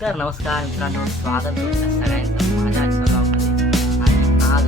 तर नमस्कार मित्रांनो स्वागत तुमच्या सगळ्यांचं माझ्या आजच्या ब्लॉगमध्ये आणि आज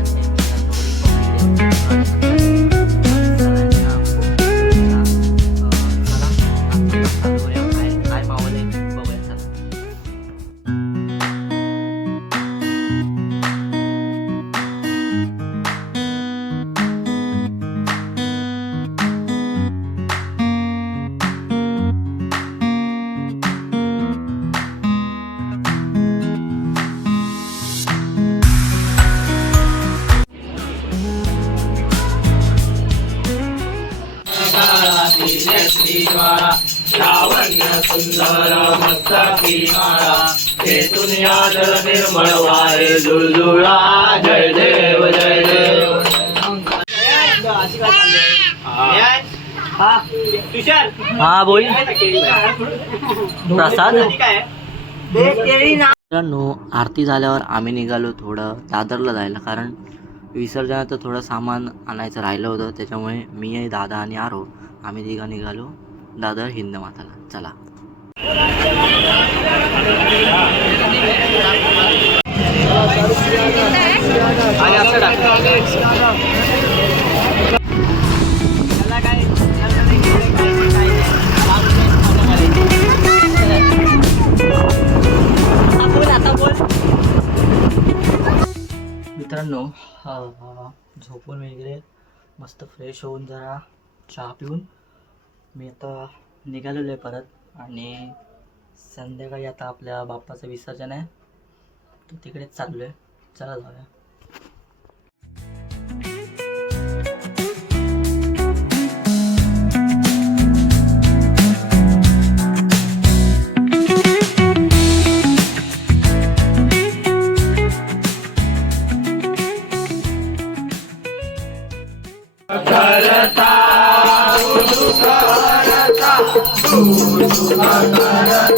निर्मळ वारे जुळजुळा जय देव जय देव. हा बोल. प्रसाद. मित्रांनो आरती झाल्यावर आम्ही निघालो थोडं दादरला जायला कारण विसर्जनाचं थोडं सामान आणायचं राहिलं होतं त्याच्यामुळे मी दादा आणि आरो आम्ही तिघा निघालो. दादर हिंद माताला. चला. मित्रांनो झोपून वगैरे मस्त फ्रेश होऊन जरा चहा पिऊन मी आता निघालेलो आहे परत आणि संध्याकाळी आता आपल्या बाप्पाचं विसर्जन आहे. तर तिकडेच चाललो आहे चला जाऊया. गजानना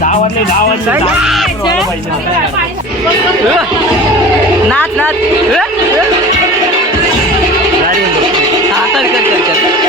દાવતની દાવત કર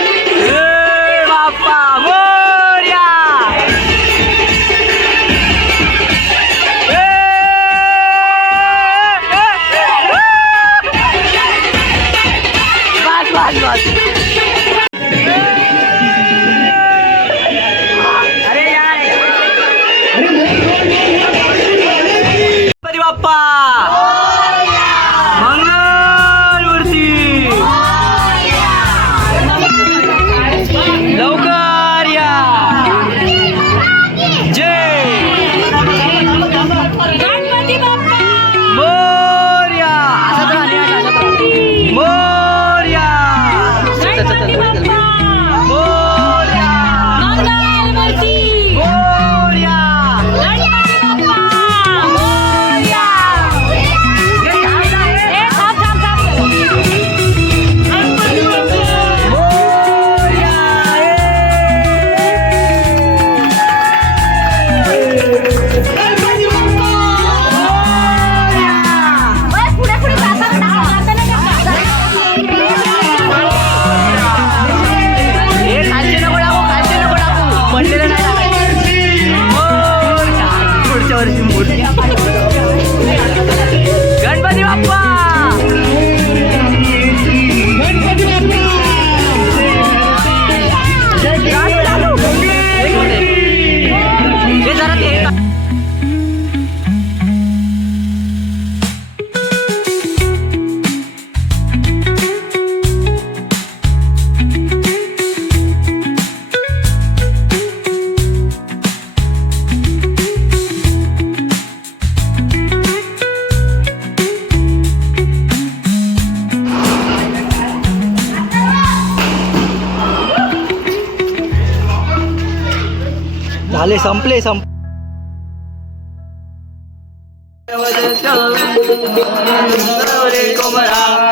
झाले संपले संप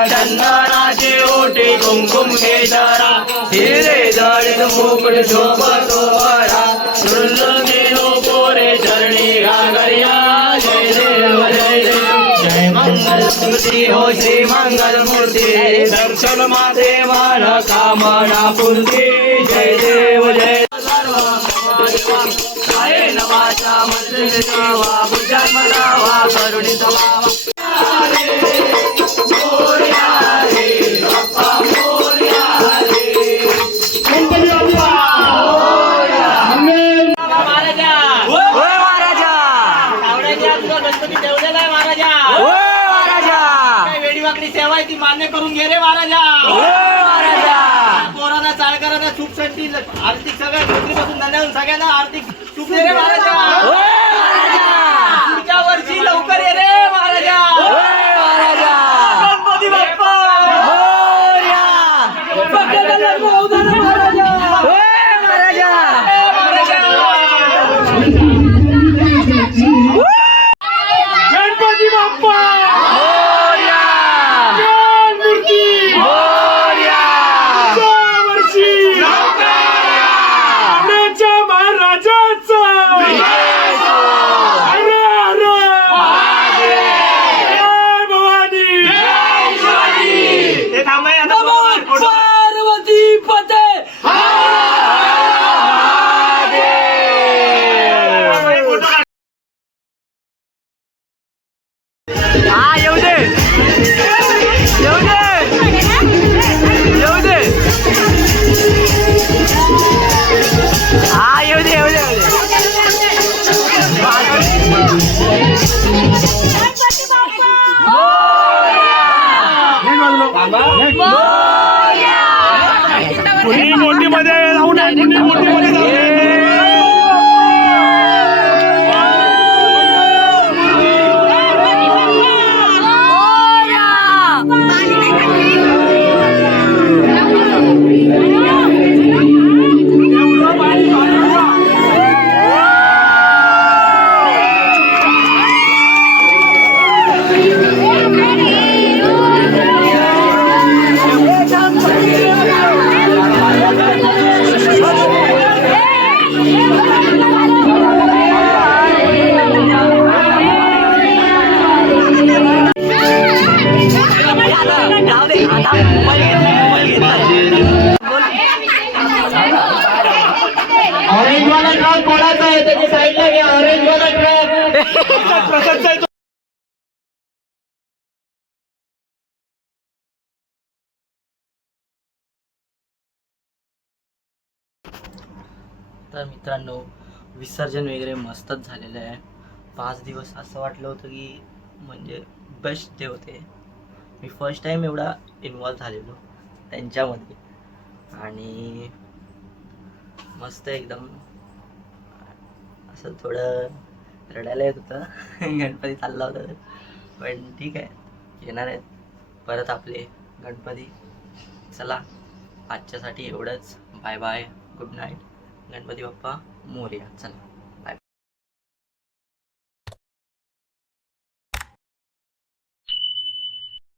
चंदनाचे केदारा हिरे जडित मुकुट शोभतो बरा सुंदर पोरे चरणी घागरिया जय देव जय देव जय मंगल मूर्ती हो श्री मंगल मूर्ती दर्शन माते मान कामना पूर्ती जय ओय महाराजा काय वेडीवाकडी सेवा ती मान्य करून घे रे महाराजा पोरांना आर्थिक सगळ्या नोकरीपासून धंद्यातून सगळ्यांना आर्थिक चूक दे रे महाराजा ओय महाराजा ऑरेंज वाला ट्रक तर मित्रांनो विसर्जन वगैरे मस्तच झालेलं आहे. पाच दिवस असं वाटलं होतं की म्हणजे बेस्ट डे होते. मी फर्स्ट टाईम एवढा इन्वॉल्व झालेलो त्यांच्यामध्ये. आणि मस्त एकदम असं थोडं रडायला येत होतं. गणपती चालला होता तर. पण ठीक आहे येणार आहेत. परत आपले गणपती. चला आजच्यासाठी एवढंच. Bye bye. Good night. Ganpati Bappa Morya. चला.